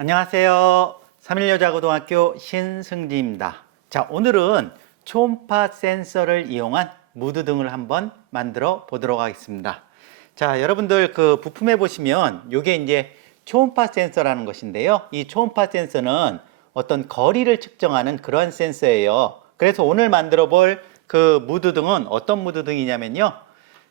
안녕하세요. 삼일여자고등학교 신승지입니다. 자, 오늘은 초음파 센서를 이용한 무드 등을 한번 만들어 보도록 하겠습니다. 자, 여러분들 그 부품에 보시면 이게 이제 초음파 센서라는 것인데요. 이 초음파 센서는 어떤 거리를 측정하는 그런 센서예요. 그래서 오늘 만들어 볼 그 무드 등은 어떤 무드 등이냐면요.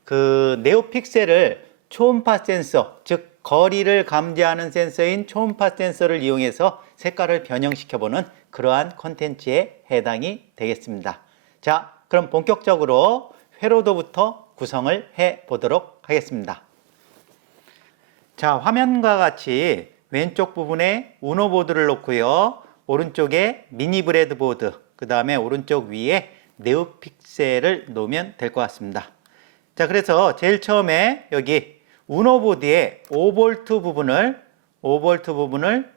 그 네오픽셀을 초음파 센서, 즉 거리를 감지하는 센서인 초음파 센서를 이용해서 색깔을 변형시켜보는 그러한 콘텐츠에 해당이 되겠습니다. 자, 그럼 본격적으로 회로도부터 구성을 해 보도록 하겠습니다. 자, 화면과 같이 왼쪽 부분에 우노 보드를 놓고요. 오른쪽에 미니 브레드보드, 그 다음에 오른쪽 위에 네오픽셀을 놓으면 될 것 같습니다. 자, 그래서 제일 처음에 여기 우노 보드의 5V 부분을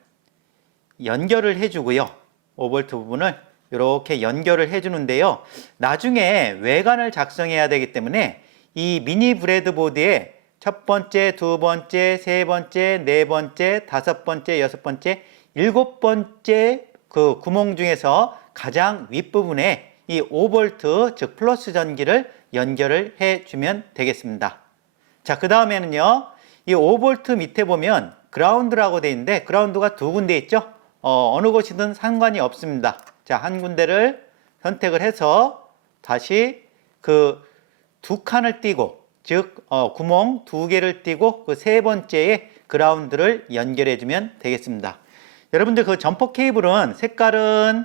연결을 해주고요. 5V 부분을 이렇게 연결을 해주는데요. 나중에 외관을 작성해야 되기 때문에 이 미니 브레드보드의 첫 번째, 두 번째, 세 번째, 네 번째, 다섯 번째, 여섯 번째, 일곱 번째 그 구멍 중에서 가장 윗부분에 이 5V, 즉 플러스 전기를 연결을 해주면 되겠습니다. 자, 그 다음에는요, 이 5V 밑에 보면 그라운드라고 되어 있는데 그라운드가 두 군데 있죠. 어느 곳이든 상관이 없습니다. 자, 한 군데를 선택을 해서 다시 그 두 칸을 띄고, 즉 구멍 두 개를 띄고 그 세 번째에 그라운드를 연결해 주면 되겠습니다. 여러분들 그 점퍼 케이블은 색깔은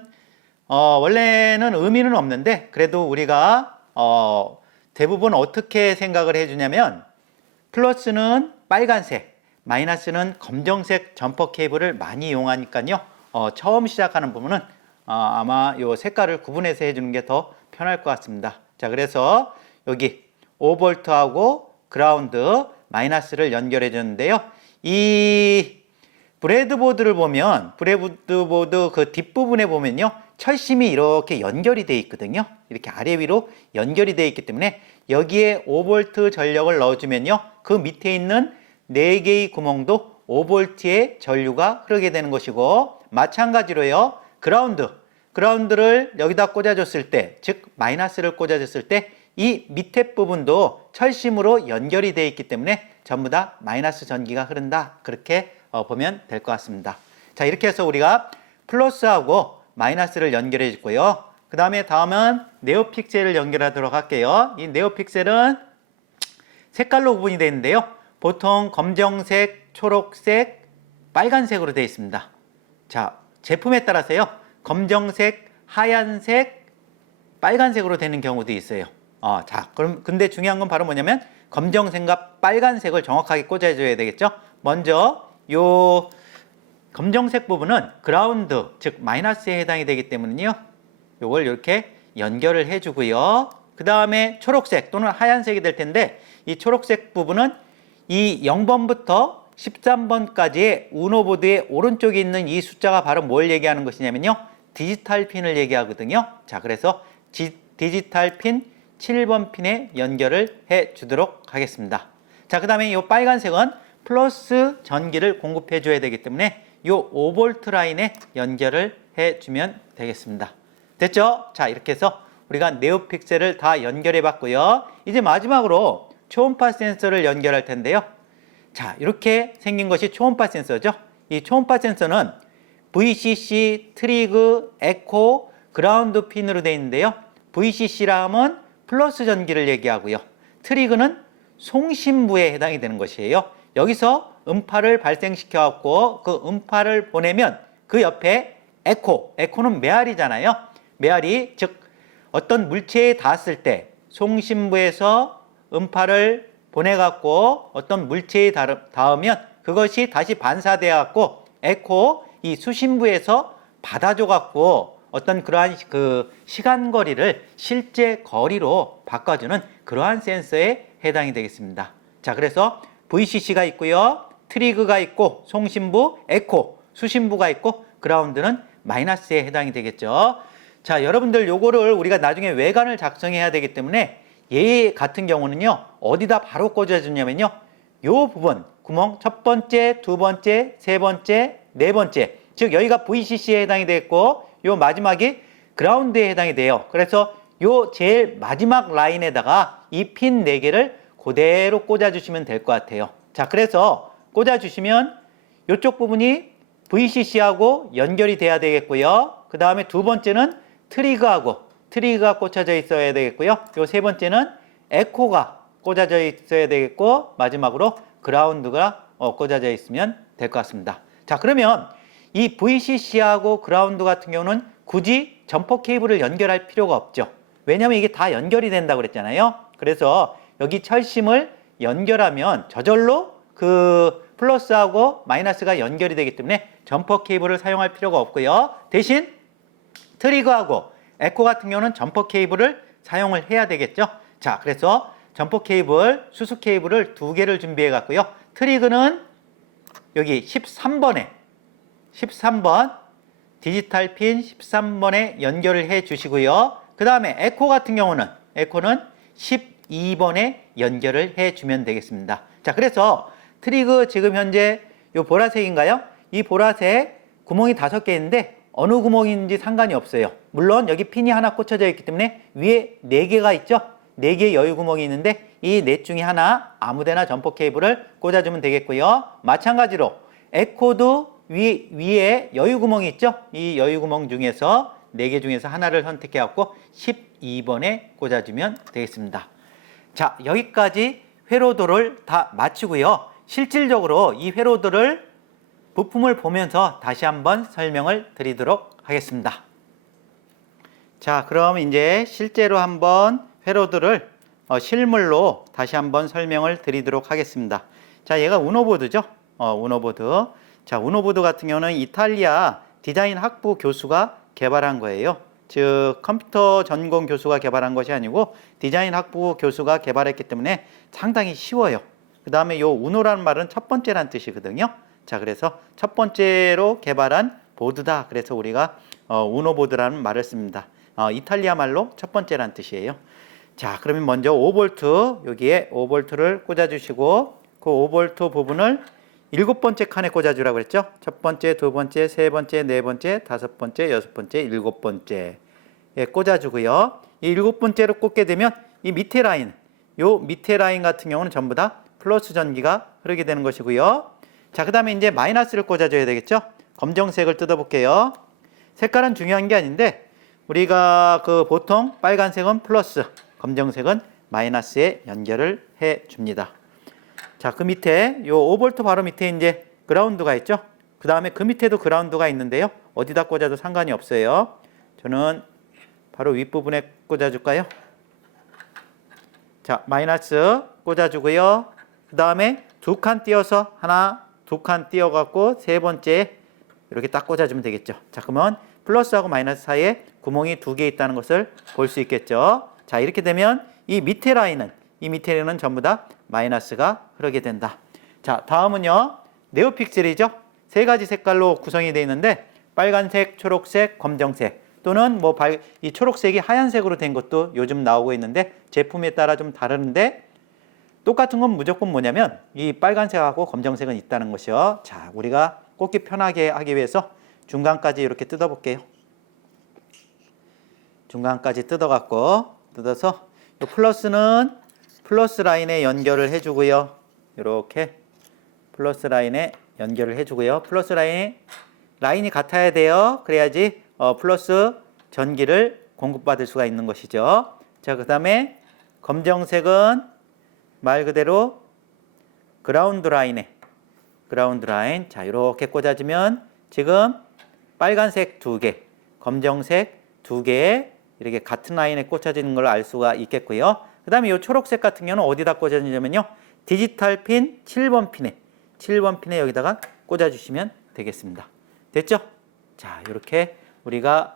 원래는 의미는 없는데 그래도 우리가 대부분 어떻게 생각을 해주냐면 플러스는 빨간색, 마이너스는 검정색 점퍼 케이블을 많이 이용하니까요. 처음 시작하는 부분은 아마 이 색깔을 구분해서 해주는 게 더 편할 것 같습니다. 자, 그래서 여기 5V하고 그라운드 마이너스를 연결해 줬는데요. 이 브레드보드를 보면 브레드보드 그 뒷부분에 보면요. 철심이 이렇게 연결이 되어 있거든요. 이렇게 아래 위로 연결이 되어 있기 때문에 여기에 5V 전력을 넣어주면요. 그 밑에 있는 4개의 구멍도 5V의 전류가 흐르게 되는 것이고, 마찬가지로요. 그라운드를 여기다 꽂아줬을 때, 즉 마이너스를 꽂아줬을 때 이 밑에 부분도 철심으로 연결이 되어 있기 때문에 전부 다 마이너스 전기가 흐른다. 그렇게 보면 될 것 같습니다. 자, 이렇게 해서 우리가 플러스하고 마이너스를 연결해 주고요. 그 다음은 네오픽셀을 연결하도록 할게요. 이 네오픽셀은 색깔로 구분이 되어 있는데요. 보통 검정색, 초록색, 빨간색으로 되어 있습니다. 자, 제품에 따라서요. 검정색, 하얀색, 빨간색으로 되는 경우도 있어요. 자, 그럼 근데 중요한 건 바로 뭐냐면 검정색과 빨간색을 정확하게 꽂아줘야 되겠죠. 먼저 요 검정색 부분은 그라운드, 즉 마이너스에 해당이 되기 때문에요. 요걸 이렇게 연결을 해주고요. 그 다음에 초록색 또는 하얀색이 될 텐데 이 초록색 부분은 이 0번부터 13번까지의 우노보드의 오른쪽에 있는 이 숫자가 바로 뭘 얘기하는 것이냐면요. 디지털 핀을 얘기하거든요. 자, 그래서 디지털 핀 7번 핀에 연결을 해 주도록 하겠습니다. 자, 그 다음에 이 빨간색은 플러스 전기를 공급해 줘야 되기 때문에 이 5V 라인에 연결을 해 주면 되겠습니다. 됐죠? 자, 이렇게 해서 우리가 네오픽셀을 다 연결해 봤고요. 이제 마지막으로 초음파 센서를 연결할 텐데요. 자, 이렇게 생긴 것이 초음파 센서죠. 이 초음파 센서는 VCC, 트리그, 에코, 그라운드 핀으로 되어 있는데요. VCC라 하면 플러스 전기를 얘기하고요. 트리그는 송신부에 해당이 되는 것이에요. 여기서 음파를 발생시켜 갖고 그 음파를 보내면 그 옆에 에코는 메아리잖아요. 메아리, 즉 어떤 물체에 닿았을 때 송신부에서 음파를 보내 갖고 어떤 물체에 닿으면 그것이 다시 반사되어 갖고 이 수신부에서 받아줘 갖고 어떤 그러한 그 시간 거리를 실제 거리로 바꿔주는 그러한 센서에 해당이 되겠습니다. 자, 그래서 VCC가 있고요. 트리그가 있고 송신부, 수신부가 있고 그라운드는 마이너스에 해당이 되겠죠. 자, 여러분들 요거를 우리가 나중에 외관을 작성해야 되기 때문에 얘 같은 경우는요. 어디다 바로 꽂아주냐면요. 요 부분 구멍 첫 번째, 두 번째, 세 번째, 네 번째, 즉 여기가 VCC에 해당이 되겠고 요 마지막이 그라운드에 해당이 돼요. 그래서 요 제일 마지막 라인에다가 이 핀 4개를 그대로 꽂아주시면 될 것 같아요. 자, 그래서 꽂아주시면 이쪽 부분이 VCC하고 연결이 돼야 되겠고요. 그 다음에 두 번째는 트리거가 꽂혀져 있어야 되겠고요. 요 세 번째는 에코가 꽂아져 있어야 되겠고 마지막으로 그라운드가 꽂아져 있으면 될 것 같습니다. 자, 그러면 이 VCC하고 그라운드 같은 경우는 굳이 점퍼 케이블을 연결할 필요가 없죠. 왜냐하면 이게 다 연결이 된다고 그랬잖아요. 그래서 여기 철심을 연결하면 저절로 그 플러스하고 마이너스가 연결이 되기 때문에 점퍼 케이블을 사용할 필요가 없고요. 대신 트리거하고 에코 같은 경우는 점퍼 케이블을 사용을 해야 되겠죠. 자, 그래서 점퍼 케이블, 수수 케이블을 2개를 준비해 갔고요. 트리거는 여기 13번 디지털 핀 13번에 연결을 해 주시고요. 그 다음에 에코는 12번에 연결을 해 주면 되겠습니다. 자, 그래서 트리거 지금 현재 요 보라색인가요? 이 보라색 구멍이 5개 있는데 어느 구멍인지 상관이 없어요. 물론 여기 핀이 하나 꽂혀져 있기 때문에 위에 4개가 있죠. 4개의 여유 구멍이 있는데 이 넷 중에 하나 아무데나 점퍼 케이블을 꽂아주면 되겠고요. 마찬가지로 에코도 위에 여유 구멍이 있죠. 이 여유 구멍 중에서 4개 중에서 하나를 선택해 갖고 12번에 꽂아주면 되겠습니다. 자, 여기까지 회로도를 다 마치고요. 실질적으로 이 회로도를 부품을 보면서 다시 한번 설명을 드리도록 하겠습니다. 자, 그럼 이제 실제로 한번 회로도를 실물로 다시 한번 설명을 드리도록 하겠습니다. 자, 얘가 우노보드죠. 우노보드. 자, 우노보드 같은 경우는 이탈리아 디자인 학부 교수가 개발한 거예요. 즉 컴퓨터 전공 교수가 개발한 것이 아니고 디자인 학부 교수가 개발했기 때문에 상당히 쉬워요. 그 다음에 요 우노라는 말은 첫 번째란 뜻이거든요. 자, 그래서 첫 번째로 개발한 보드다. 그래서 우리가 우노보드라는 말을 씁니다. 이탈리아 말로 첫 번째란 뜻이에요. 자, 그러면 먼저 5V 여기에 5V를 꽂아주시고 그 5V 부분을 7번째 칸에 꽂아주라고 그랬죠. 첫 번째, 두 번째, 세 번째, 네 번째, 다섯 번째, 여섯 번째, 7번째 꽂아주고요. 이 7번째로 꽂게 되면 이 밑에 라인, 요 밑에 라인 같은 경우는 전부 다 플러스 전기가 흐르게 되는 것이고요. 자, 그 다음에 이제 마이너스를 꽂아줘야 되겠죠. 검정색을 뜯어볼게요. 색깔은 중요한 게 아닌데 우리가 그 보통 빨간색은 플러스, 검정색은 마이너스에 연결을 해 줍니다. 자, 그 밑에 요 5V 바로 밑에 이제 그라운드가 있죠. 그 다음에 그 밑에도 그라운드가 있는데요. 어디다 꽂아도 상관이 없어요. 저는 바로 윗부분에 꽂아줄까요? 자, 마이너스 꽂아주고요. 그 다음에 2칸 띄어서 하나, 2칸 띄어갖고 세 번째 이렇게 딱 꽂아주면 되겠죠. 자, 그러면 플러스하고 마이너스 사이에 구멍이 2개 있다는 것을 볼 수 있겠죠. 자, 이렇게 되면 이 밑에 라인은 전부 다 마이너스가 흐르게 된다. 자, 다음은요. 네오픽셀이죠. 3가지 색깔로 구성이 되어 있는데 빨간색, 초록색, 검정색 또는 이 초록색이 하얀색으로 된 것도 요즘 나오고 있는데 제품에 따라 좀 다르는데 똑같은 건 무조건 뭐냐면 이 빨간색하고 검정색은 있다는 것이요. 자, 우리가 꽂기 편하게 하기 위해서 중간까지 이렇게 뜯어볼게요. 중간까지 뜯어서 이 플러스는 플러스 라인에 연결을 해주고요. 이렇게 플러스 라인에 연결을 해주고요. 플러스 라인이 같아야 돼요. 그래야지 플러스 전기를 공급받을 수가 있는 것이죠. 자, 그 다음에 검정색은 말 그대로 그라운드 라인. 자, 이렇게 꽂아주면 지금 빨간색 2개, 검정색 2개 이렇게 같은 라인에 꽂혀지는 걸 알 수가 있겠고요. 그 다음에 이 초록색 같은 경우는 어디다 꽂아주냐면요. 디지털 핀 7번 핀에 여기다가 꽂아주시면 되겠습니다. 됐죠? 자, 이렇게 우리가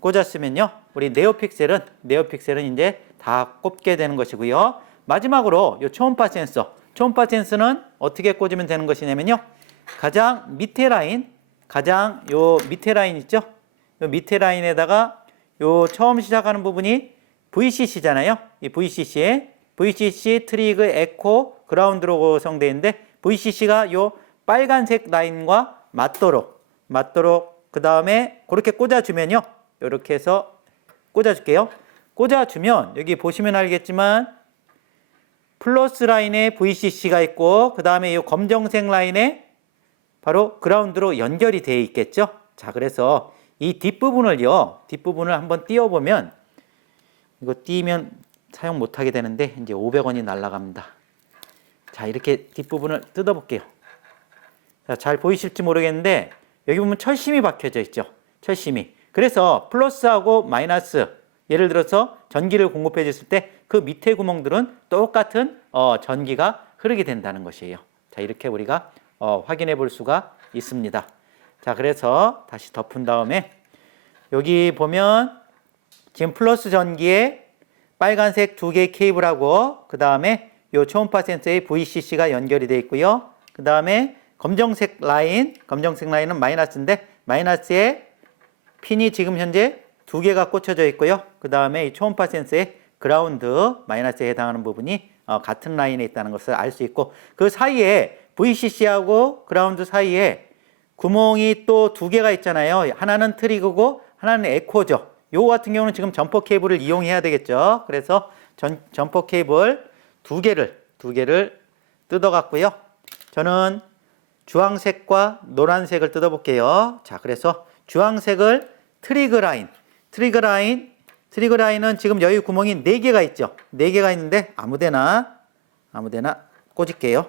꽂았으면요. 우리 네오픽셀은 이제 다 꼽게 되는 것이고요. 마지막으로 이 초음파 센서는 어떻게 꽂으면 되는 것이냐면요. 가장 밑에 라인 있죠? 요 밑에 라인에다가 요 처음 시작하는 부분이 VCC잖아요. 이 VCC 트리거 에코 그라운드로 구성되어 있는데 VCC가 요 빨간색 라인과 맞도록 그 다음에 그렇게 꽂아주면요. 이렇게 해서 꽂아줄게요. 꽂아주면 여기 보시면 알겠지만 플러스 라인에 VCC가 있고 그 다음에 이 검정색 라인에 바로 그라운드로 연결이 되어 있겠죠. 자, 그래서 이 뒷부분을 한번 띄워보면 이거 띄면 사용 못하게 되는데 이제 500원이 날라갑니다. 자, 이렇게 뒷부분을 뜯어볼게요. 자, 잘 보이실지 모르겠는데 여기 보면 철심이 박혀져 있죠. 철심이. 그래서 플러스하고 마이너스, 예를 들어서 전기를 공급해 줬을 때 그 밑에 구멍들은 똑같은 전기가 흐르게 된다는 것이에요. 자, 이렇게 우리가 확인해 볼 수가 있습니다. 자, 그래서 다시 덮은 다음에 여기 보면 지금 플러스 전기에 빨간색 2개의 케이블하고 그 다음에 요 초음파 센서에 VCC가 연결이 되어 있고요. 그 다음에 검정색 라인은 마이너스인데 마이너스에 핀이 지금 현재 2개가 꽂혀져 있고요. 그 다음에 이 초음파 센서에 그라운드 마이너스에 해당하는 부분이 같은 라인에 있다는 것을 알 수 있고 그 사이에 VCC하고 그라운드 사이에 구멍이 또 2개가 있잖아요. 하나는 트리거고 하나는 에코죠. 요거 같은 경우는 지금 점퍼 케이블을 이용해야 되겠죠. 그래서 점퍼 케이블 2개를 뜯어갔고요. 저는 주황색과 노란색을 뜯어볼게요. 자, 그래서 주황색을 트리거 라인은 지금 여기 구멍이 4개가 있죠. 4개가 있는데 아무데나 꽂을게요.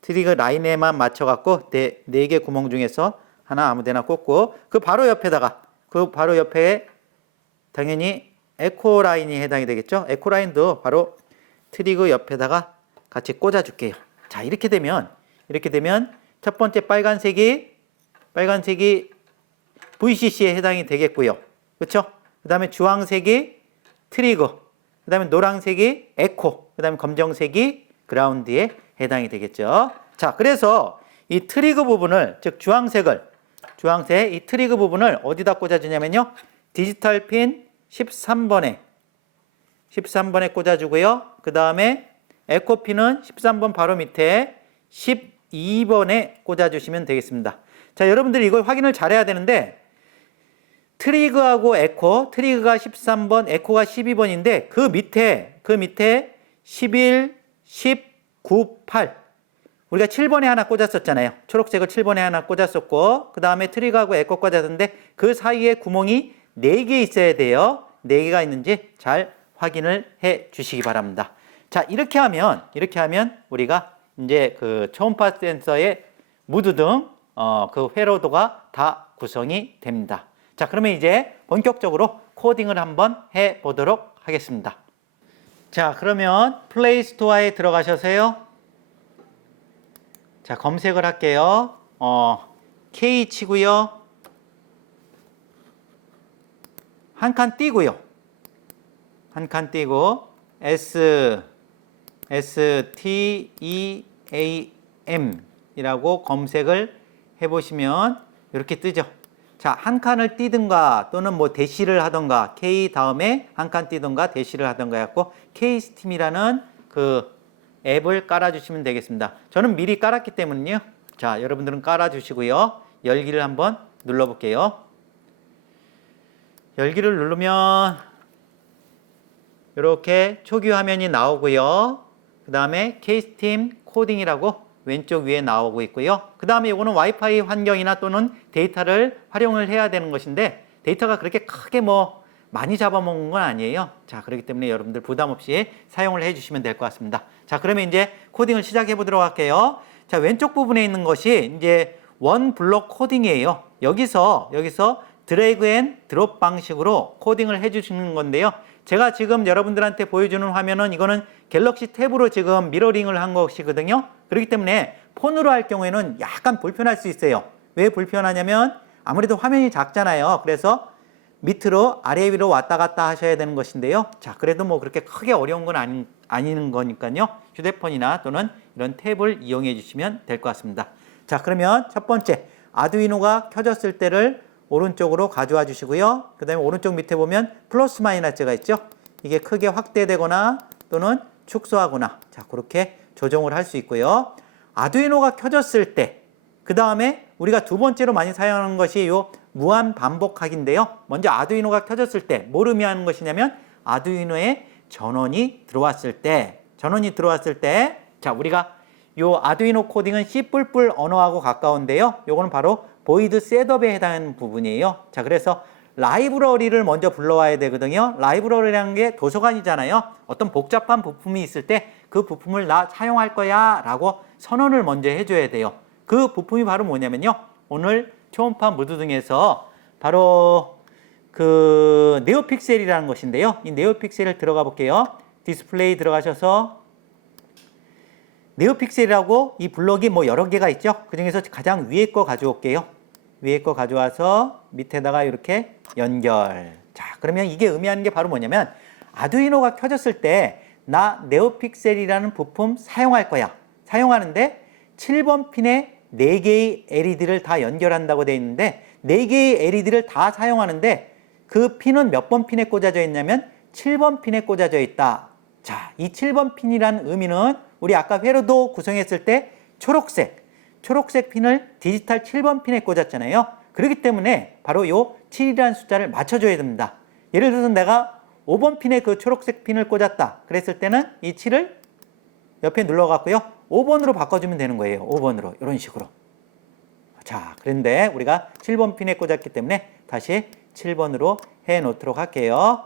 트리거 라인에만 맞춰갖고 4개 구멍 중에서 하나 아무데나 꽂고 그 바로 옆에 당연히 에코 라인이 해당이 되겠죠. 에코 라인도 바로 트리거 옆에다가 같이 꽂아줄게요. 자, 이렇게 되면 첫 번째 빨간색이 VCC에 해당이 되겠고요. 그렇죠? 그 다음에 주황색이 트리거, 그 다음에 노란색이 에코, 그 다음에 검정색이 그라운드에 해당이 되겠죠. 자, 그래서 이 트리거 부분을, 즉 주황색 이 트리거 부분을 어디다 꽂아주냐면요. 디지털 핀 13번에 꽂아주고요. 그 다음에 에코 핀은 13번 바로 밑에 12번에 꽂아주시면 되겠습니다. 자, 여러분들이 이걸 확인을 잘해야 되는데 트리거하고 에코, 트리거가 13번, 에코가 12번인데 그 밑에 11, 10, 9, 8 우리가 7번에 하나 꽂았었잖아요. 초록색을 7번에 하나 꽂았었고 그 다음에 트리거하고 에코 꽂았는데 그 사이에 구멍이 4개 있어야 돼요. 4개가 있는지 잘 확인을 해 주시기 바랍니다. 자, 이렇게 하면 우리가 이제 그 초음파 센서의 무드등 그 회로도가 다 구성이 됩니다. 자, 그러면 이제 본격적으로 코딩을 한번 해 보도록 하겠습니다. 자, 그러면 플레이 스토어에 들어가셔서요. 자, 검색을 할게요. K 치고요. 한 칸 띄고요. STEAM 이라고 검색을 해보시면 이렇게 뜨죠. 자, 한 칸을 띄든가 또는 뭐 대시를 하던가 K 다음에 한 칸 띄든가 대시를 하던가 해갖고 K스팀이라는 그 앱을 깔아주시면 되겠습니다. 저는 미리 깔았기 때문에요. 자, 여러분들은 깔아주시고요. 열기를 한번 눌러볼게요. 열기를 누르면 이렇게 초기 화면이 나오고요. 그 다음에 K스팀 코딩이라고 왼쪽 위에 나오고 있고요. 그 다음에 이거는 와이파이 환경이나 또는 데이터를 활용을 해야 되는 것인데 데이터가 그렇게 크게 뭐 많이 잡아먹는 건 아니에요. 자, 그렇기 때문에 여러분들 부담 없이 사용을 해주시면 될 것 같습니다. 자, 그러면 이제 코딩을 시작해 보도록 할게요. 자, 왼쪽 부분에 있는 것이 이제 원 블록 코딩이에요. 여기서 드래그 앤 드롭 방식으로 코딩을 해주시는 건데요. 제가 지금 여러분들한테 보여주는 화면은 이거는 갤럭시 탭으로 지금 미러링을 한 것이거든요. 그렇기 때문에 폰으로 할 경우에는 약간 불편할 수 있어요. 왜 불편하냐면 아무래도 화면이 작잖아요. 그래서 밑으로 아래 위로 왔다 갔다 하셔야 되는 것인데요. 자, 그래도 뭐 그렇게 크게 어려운 건 아닌 거니까요. 휴대폰이나 또는 이런 탭을 이용해 주시면 될 것 같습니다. 자, 그러면 첫 번째 아두이노가 켜졌을 때를 오른쪽으로 가져와 주시고요. 그 다음에 오른쪽 밑에 보면 플러스 마이너스가 있죠. 이게 크게 확대되거나 또는 축소하거나 자, 그렇게 조정을 할 수 있고요. 아두이노가 켜졌을 때 그 다음에 우리가 두 번째로 많이 사용하는 것이 요 무한 반복하기인데요. 먼저 아두이노가 켜졌을 때 뭘 의미하는 것이냐면 아두이노에 전원이 들어왔을 때, 자, 우리가 요 아두이노 코딩은 C++ 언어하고 가까운데요. 요거는 바로 보이드 셋업에 해당하는 부분이에요. 자, 그래서 라이브러리를 먼저 불러와야 되거든요. 라이브러리라는 게 도서관이잖아요. 어떤 복잡한 부품이 있을 때 그 부품을 나 사용할 거야 라고 선언을 먼저 해줘야 돼요. 그 부품이 바로 뭐냐면요. 오늘 초음파 무드등에서 바로 그 네오픽셀이라는 것인데요. 이 네오픽셀을 들어가 볼게요. 디스플레이 들어가셔서 네오픽셀이라고 이 블록이 뭐 여러 개가 있죠. 그 중에서 가장 위에 거 가져올게요. 위에 거 가져와서 밑에다가 이렇게 연결. 자, 그러면 이게 의미하는 게 바로 뭐냐면 아두이노가 켜졌을 때 나 네오픽셀이라는 부품 사용할 거야. 사용하는데 7번 핀에 4개의 LED를 다 연결한다고 되어 있는데 4개의 LED를 다 사용하는데 그 핀은 몇 번 핀에 꽂아져 있냐면 7번 핀에 꽂아져 있다. 자, 이 7번 핀이라는 의미는 우리 아까 회로도 구성했을 때 초록색 핀을 디지털 7번 핀에 꽂았잖아요. 그렇기 때문에 바로 요 7이라는 숫자를 맞춰줘야 됩니다. 예를 들어서 내가 5번 핀에 그 초록색 핀을 꽂았다. 그랬을 때는 이 7을 옆에 눌러갖고요. 5번으로 바꿔주면 되는 거예요. 5번으로. 이런 식으로. 자, 그런데 우리가 7번 핀에 꽂았기 때문에 다시 7번으로 해 놓도록 할게요.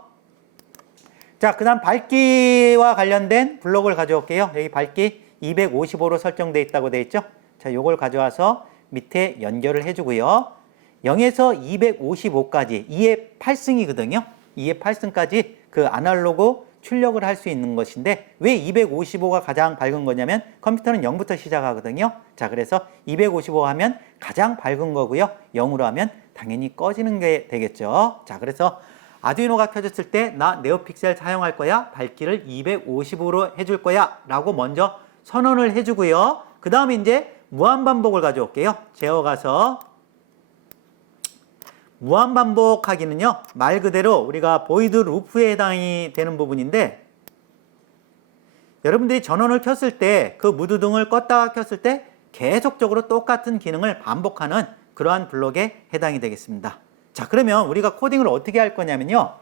자, 그 다음 밝기와 관련된 블록을 가져올게요. 여기 밝기 255로 설정되어 있다고 되어 있죠. 자, 요걸 가져와서 밑에 연결을 해주고요. 0에서 255까지 2의 8승이거든요. 2의 8승까지 그 아날로그 출력을 할 수 있는 것인데 왜 255가 가장 밝은 거냐면 컴퓨터는 0부터 시작하거든요. 자, 그래서 255 하면 가장 밝은 거고요. 0으로 하면 당연히 꺼지는 게 되겠죠. 자, 그래서 아두이노가 켜졌을 때 나 네오픽셀 사용할 거야. 밝기를 255로 해줄 거야. 라고 먼저 선언을 해주고요. 그 다음에 이제 무한반복을 가져올게요. 제어가서 무한반복하기는요. 말 그대로 우리가 보이드 루프에 해당이 되는 부분인데 여러분들이 전원을 켰을 때 그 무드등을 껐다가 켰을 때 계속적으로 똑같은 기능을 반복하는 그러한 블록에 해당이 되겠습니다. 자, 그러면 우리가 코딩을 어떻게 할 거냐면요.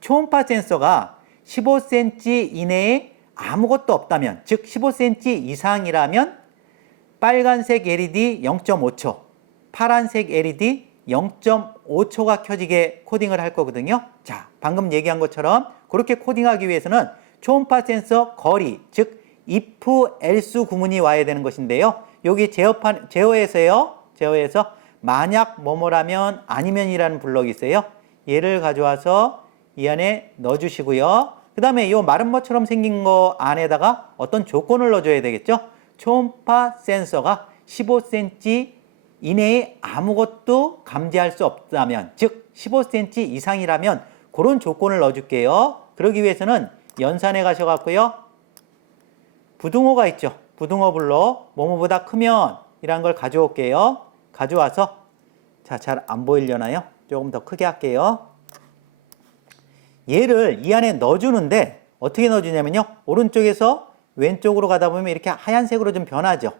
초음파 센서가 15cm 이내에 아무것도 없다면, 즉 15cm 이상이라면 빨간색 LED 0.5초, 파란색 LED 0.5초가 켜지게 코딩을 할 거거든요. 자, 방금 얘기한 것처럼 그렇게 코딩하기 위해서는 초음파 센서 거리, 즉 if else 구문이 와야 되는 것인데요. 여기 제어에서 만약 뭐뭐라면 아니면이라는 블럭이 있어요. 얘를 가져와서 이 안에 넣어주시고요. 그 다음에 이 마른 것처럼 생긴 거 안에다가 어떤 조건을 넣어줘야 되겠죠. 초음파 센서가 15cm 이내에 아무것도 감지할 수 없다면, 즉 15cm 이상이라면 그런 조건을 넣어줄게요. 그러기 위해서는 연산에 가셔갖고요. 부등호가 있죠. 부등호 블록 뭐뭐보다 크면 이란 걸 가져올게요. 가져와서 자, 잘 안 보이려나요? 조금 더 크게 할게요. 얘를 이 안에 넣어주는데 어떻게 넣어주냐면요. 오른쪽에서 왼쪽으로 가다 보면 이렇게 하얀색으로 좀 변하죠.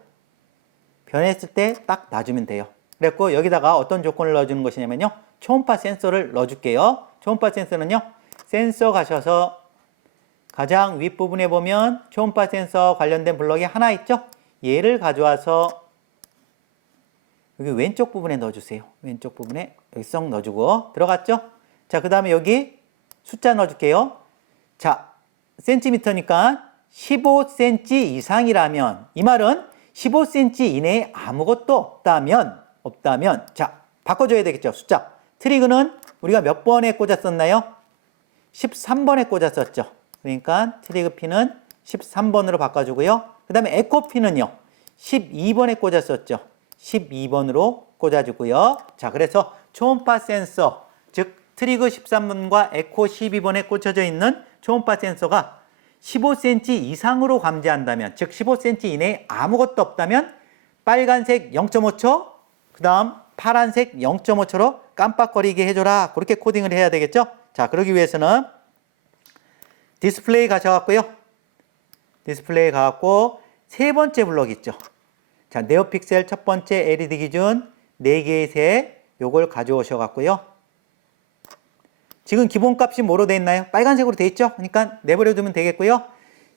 변했을 때 딱 놔주면 돼요. 그래갖고 여기다가 어떤 조건을 넣어주는 것이냐면요. 초음파 센서를 넣어줄게요. 초음파 센서는요. 센서 가셔서 가장 윗부분에 보면 초음파 센서 관련된 블럭이 하나 있죠. 얘를 가져와서 여기 왼쪽 부분에 넣어주세요. 왼쪽 부분에 여기 쏙 넣어주고 들어갔죠? 자, 그 다음에 여기 숫자 넣어줄게요. 자, 센티미터니까 15cm 이상이라면 이 말은 15cm 이내에 아무것도 없다면 자, 바꿔줘야 되겠죠. 숫자. 트리그는 우리가 몇 번에 꽂았었나요? 13번에 꽂았었죠. 그러니까 트리그 핀은 13번으로 바꿔주고요. 그 다음에 에코 핀은요. 12번에 꽂았었죠. 12번으로 꽂아주고요. 자, 그래서 초음파 센서, 즉 트리그 13번과 에코 12번에 꽂혀져 있는 초음파 센서가 15cm 이상으로 감지한다면, 즉 15cm 이내에 아무것도 없다면 빨간색 0.5초, 그 다음 파란색 0.5초로 깜빡거리게 해줘라. 그렇게 코딩을 해야 되겠죠? 자, 그러기 위해서는 디스플레이 가셔갖고요. 디스플레이 가갖고 세 번째 블록 있죠. 자, 네오픽셀 첫 번째 LED 기준 4개의 색 요걸 가져오셔 갖고요. 지금 기본값이 뭐로 돼 있나요? 빨간색으로 돼 있죠? 그러니까 내버려 두면 되겠고요.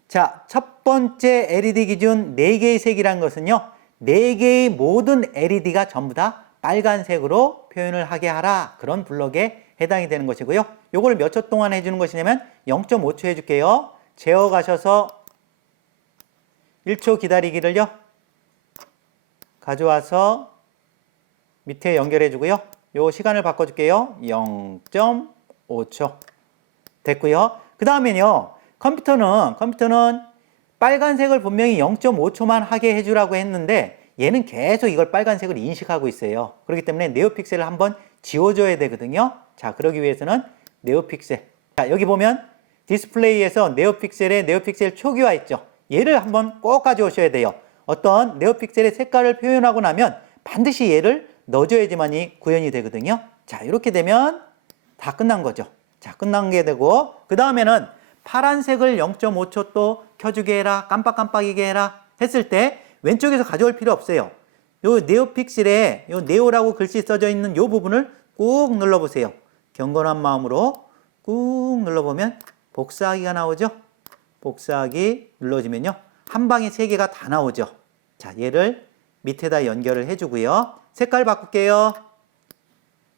자, 첫 번째 LED 기준 4개의 색이라는 것은요. 4개의 모든 LED가 전부 다 빨간색으로 표현을 하게 하라. 그런 블록에 해당이 되는 것이고요. 요걸 몇 초 동안 해주는 것이냐면 0.5초 해줄게요. 제어 가셔서 1초 기다리기를요. 가져와서 밑에 연결해 주고요. 요 시간을 바꿔줄게요. 0.5초 됐고요. 그 다음에는요. 컴퓨터는 빨간색을 분명히 0.5초만 하게 해주라고 했는데 얘는 계속 이걸 빨간색을 인식하고 있어요. 그렇기 때문에 네오픽셀을 한번 지워줘야 되거든요. 자, 그러기 위해서는 네오픽셀. 자, 여기 보면 디스플레이에서 네오픽셀 초기화 있죠. 얘를 한번 꼭 가져오셔야 돼요. 어떤 네오픽셀의 색깔을 표현하고 나면 반드시 얘를 넣어줘야지만이 구현이 되거든요. 자, 이렇게 되면 다 끝난 거죠. 자, 끝난 게 되고 그 다음에는 파란색을 0.5초 또 켜주게 해라, 깜빡깜빡이게 해라 했을 때 왼쪽에서 가져올 필요 없어요. 요 네오픽셀에 요 네오라고 글씨 써져 있는 요 부분을 꾹 눌러보세요. 경건한 마음으로 꾹 눌러보면 복사하기가 나오죠. 복사하기 눌러주면요. 한 방에 3개가 다 나오죠. 자, 얘를 밑에다 연결을 해주고요. 색깔 바꿀게요.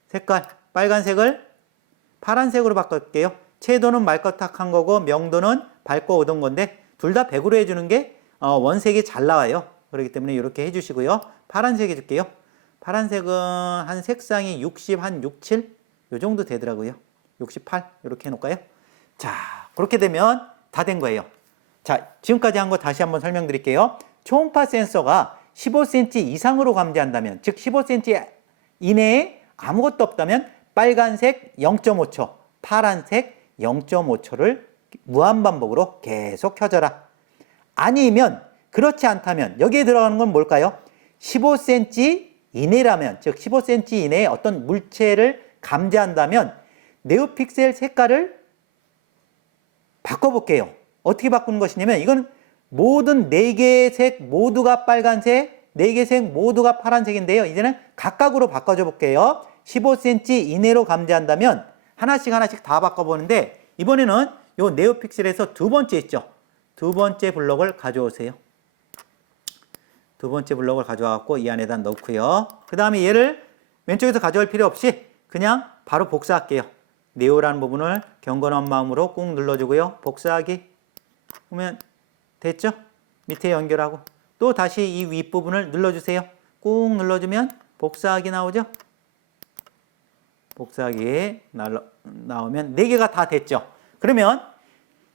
색깔 빨간색을 파란색으로 바꿀게요. 채도는 맑고탁한 거고 명도는 밝고 어두운 건데 둘 다 100으로 해주는 게 원색이 잘 나와요. 그렇기 때문에 이렇게 해주시고요. 파란색 해줄게요. 파란색은 한 색상이 60, 한 6, 7 요 정도 되더라고요. 68 이렇게 해놓을까요? 자, 그렇게 되면 다 된 거예요. 자, 지금까지 한 거 다시 한번 설명드릴게요. 초음파 센서가 15cm 이상으로 감지한다면, 즉 15cm 이내에 아무것도 없다면 빨간색 0.5초, 파란색 0.5초를 무한반복으로 계속 켜져라. 아니면 그렇지 않다면 여기에 들어가는 건 뭘까요? 15cm 이내라면, 즉 15cm 이내에 어떤 물체를 감지한다면 네오픽셀 색깔을 바꿔볼게요. 어떻게 바꾸는 것이냐면 이건 모든 4개의 색 모두가 빨간색, 4개의 색 모두가 파란색인데요. 이제는 각각으로 바꿔줘 볼게요. 15cm 이내로 감지한다면 하나씩 다 바꿔보는데 이번에는 요 네오픽셀에서 두 번째 있죠. 두 번째 블록을 가져오세요. 두 번째 블록을 가져와갖고 이 안에다 넣고요. 그 다음에 얘를 왼쪽에서 가져올 필요 없이 그냥 바로 복사할게요. 네오라는 부분을 경건한 마음으로 꾹 눌러주고요. 복사하기. 그러면 됐죠? 밑에 연결하고 또 다시 이 윗부분을 눌러주세요. 꾹 눌러주면 복사하기 나오죠? 복사하기 나오면 4개가 다 됐죠? 그러면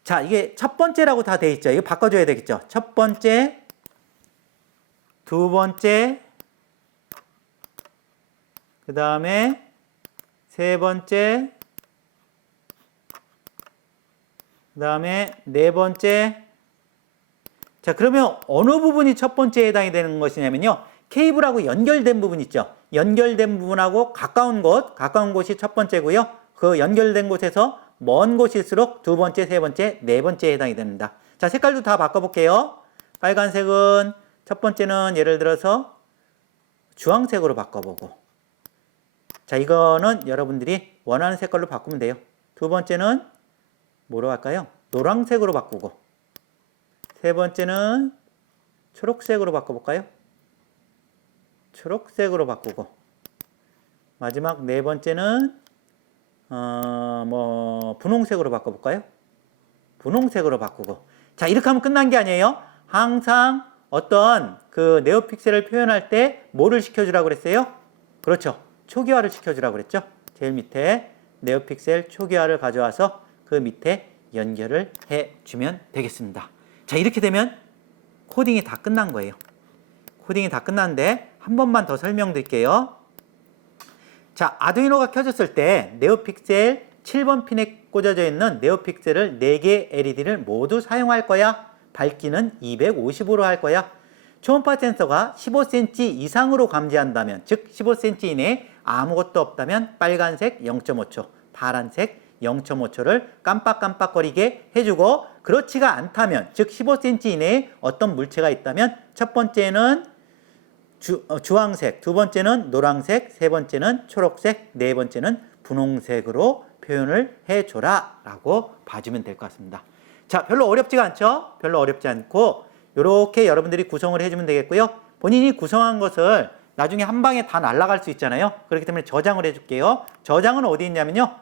자, 이게 첫 번째라고 다 돼 있죠? 이거 바꿔줘야 되겠죠? 첫 번째, 두 번째, 그 다음에 세 번째, 그 다음에 네 번째. 자, 그러면 어느 부분이 첫 번째에 해당이 되는 것이냐면요. 케이블하고 연결된 부분 있죠. 연결된 부분하고 가까운 곳이 첫 번째고요. 그 연결된 곳에서 먼 곳일수록 두 번째, 세 번째, 네 번째에 해당이 됩니다. 자, 색깔도 다 바꿔볼게요. 빨간색은 첫 번째는 예를 들어서 주황색으로 바꿔보고, 자, 이거는 여러분들이 원하는 색깔로 바꾸면 돼요. 두 번째는 뭐로 할까요? 노란색으로 바꾸고, 세 번째는 초록색으로 바꿔볼까요? 초록색으로 바꾸고, 마지막 네 번째는 분홍색으로 바꿔볼까요? 분홍색으로 바꾸고. 자, 이렇게 하면 끝난 게 아니에요. 항상 어떤 그 네오픽셀을 표현할 때 뭐를 시켜주라고 그랬어요? 그렇죠. 초기화를 시켜주라고 그랬죠. 제일 밑에 네오픽셀 초기화를 가져와서 그 밑에 연결을 해주면 되겠습니다. 자, 이렇게 되면 코딩이 다 끝난 거예요. 코딩이 다 끝났는데 한 번만 더 설명드릴게요. 자, 아두이노가 켜졌을 때 네오픽셀 7번 핀에 꽂아져 있는 네오픽셀을 4개 LED를 모두 사용할 거야. 밝기는 250으로 할 거야. 초음파 센서가 15cm 이상으로 감지한다면, 즉 15cm 이내에 아무것도 없다면 빨간색 0.5초, 파란색 0.5초를 깜빡깜빡거리게 해주고, 그렇지가 않다면, 즉 15cm 이내에 어떤 물체가 있다면 첫 번째는 주황색, 두 번째는 노란색, 세 번째는 초록색, 네 번째는 분홍색으로 표현을 해줘라 라고 봐주면 될 것 같습니다. 자, 별로 어렵지가 않죠? 별로 어렵지 않고 이렇게 여러분들이 구성을 해주면 되겠고요. 본인이 구성한 것을 나중에 한 방에 다 날아갈 수 있잖아요. 그렇기 때문에 저장을 해줄게요. 저장은 어디 있냐면요.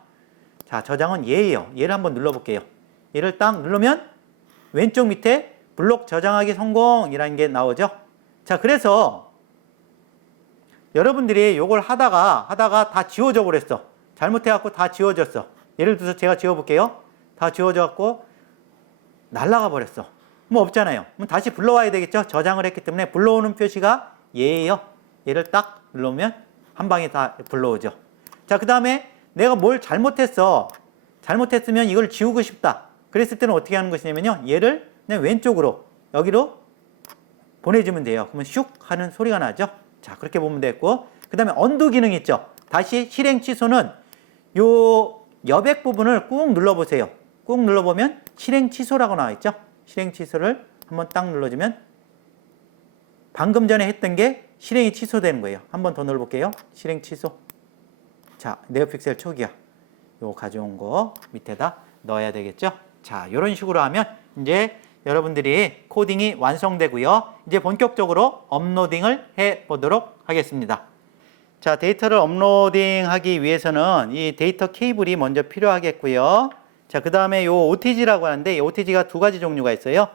자, 저장은 얘예요. 얘를 한번 눌러볼게요. 얘를 딱 누르면 왼쪽 밑에 블록 저장하기 성공이라는 게 나오죠. 자, 그래서 여러분들이 요걸 하다가 다 지워져 버렸어. 잘못해갖고 다 지워졌어. 예를 들어서 제가 지워볼게요. 다 지워져갖고 날아가 버렸어. 뭐 없잖아요. 그럼 다시 불러와야 되겠죠. 저장을 했기 때문에 불러오는 표시가 얘예요. 얘를 딱 눌러오면 한 방에 다 불러오죠. 자, 그 다음에 내가 뭘 잘못했으면 이걸 지우고 싶다. 그랬을 때는 어떻게 하는 것이냐면요. 얘를 그냥 왼쪽으로 여기로 보내주면 돼요. 그러면 슉 하는 소리가 나죠. 자, 그렇게 보면 됐고, 그 다음에 언두 기능 있죠. 다시 실행 취소는 요 여백 부분을 꾹 눌러보세요. 꾹 눌러보면 실행 취소라고 나와 있죠. 실행 취소를 한번 딱 눌러주면 방금 전에 했던 게 실행이 취소되는 거예요. 한번 더 눌러볼게요. 실행 취소. 자, 네오픽셀 초기화. 요 가져온 거 밑에다 넣어야 되겠죠. 자, 이런 식으로 하면 이제 여러분들이 코딩이 완성되고요. 이제 본격적으로 업로딩을 해 보도록 하겠습니다. 자, 데이터를 업로딩하기 위해서는 이 데이터 케이블이 먼저 필요하겠고요. 자, 그 다음에 요 OTG라고 하는데 이 OTG가 두 가지 종류가 있어요.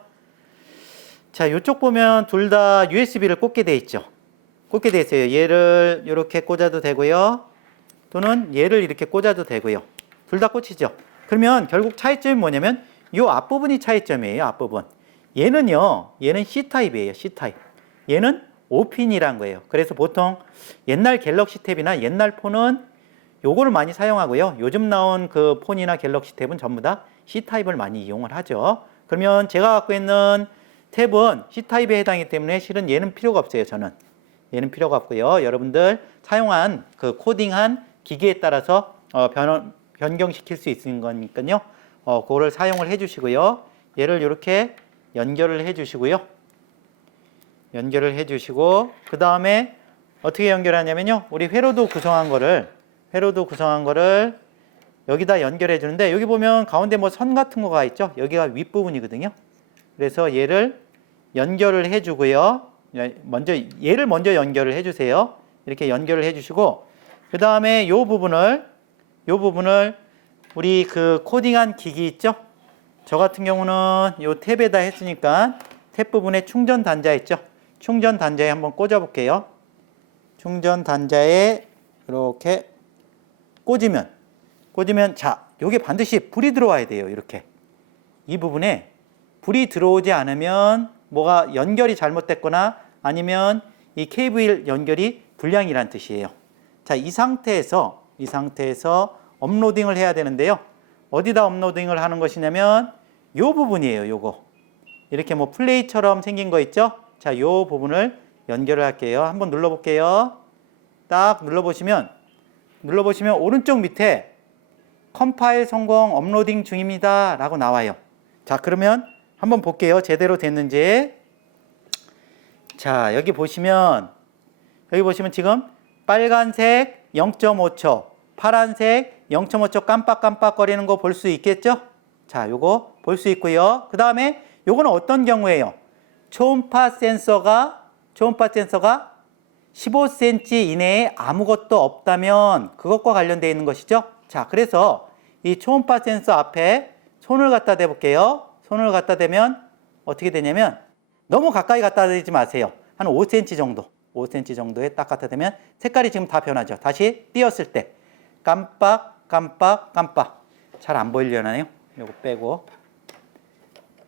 자, 요쪽 보면 둘 다 USB를 꽂게 돼 있죠. 꽂게 돼 있어요. 얘를 이렇게 꽂아도 되고요. 또는 얘를 이렇게 꽂아도 되고요. 둘 다 꽂히죠. 그러면 결국 차이점이 뭐냐면 요 앞부분이 차이점이에요. 앞부분. 얘는 C타입이에요. C타입. 얘는 O핀이란 거예요. 그래서 보통 옛날 갤럭시 탭이나 옛날 폰은 요거를 많이 사용하고요. 요즘 나온 그 폰이나 갤럭시 탭은 전부 다 C타입을 많이 이용을 하죠. 그러면 제가 갖고 있는 탭은 C타입에 해당이기 때문에 실은 얘는 필요가 없어요. 저는. 얘는 필요가 없고요. 여러분들 사용한 그 코딩한 기기에 따라서 변경시킬 수 있는 거니까요. 그거를 사용을 해 주시고요. 얘를 이렇게 연결을 해 주시고요. 연결을 해 주시고 그 다음에 어떻게 연결하냐면요. 우리 회로도 구성한 거를 여기다 연결해 주는데 여기 보면 가운데 뭐 선 같은 거가 있죠. 여기가 윗부분이거든요. 그래서 얘를 연결을 해 주고요. 얘를 먼저 연결을 해 주세요. 이렇게 연결을 해 주시고 그 다음에 요 부분을 우리 그 코딩한 기기 있죠? 저 같은 경우는 요 탭에다 했으니까 탭 부분에 충전 단자 있죠? 충전 단자에 한번 꽂아 볼게요. 충전 단자에 이렇게 꽂으면 자, 요게 반드시 불이 들어와야 돼요. 이렇게. 이 부분에 불이 들어오지 않으면 뭐가 연결이 잘못됐거나 아니면 이 케이블 연결이 불량이란 뜻이에요. 자, 이 상태에서 업로딩을 해야 되는데요. 어디다 업로딩을 하는 것이냐면 요 부분이에요. 요거. 이렇게 뭐 플레이처럼 생긴 거 있죠? 자, 요 부분을 연결을 할게요. 한번 눌러볼게요. 딱 눌러보시면 오른쪽 밑에 컴파일 성공 업로딩 중입니다 라고 나와요. 자, 그러면 한번 볼게요. 제대로 됐는지. 자, 여기 보시면 지금 빨간색 0.5초, 파란색 0.5초 깜빡깜빡거리는 거 볼 수 있겠죠? 자, 요거 볼 수 있고요. 그 다음에 요거는 어떤 경우예요? 초음파 센서가 15cm 이내에 아무것도 없다면 그것과 관련되어 있는 것이죠. 자, 그래서 이 초음파 센서 앞에 손을 갖다 대볼게요. 손을 갖다 대면 어떻게 되냐면 너무 가까이 갖다 대지 마세요. 한 5cm 정도에 딱 갖다 대면 색깔이 지금 다 변하죠. 다시 띄었을 때 깜빡 잘 안 보이려나요? 요거 빼고.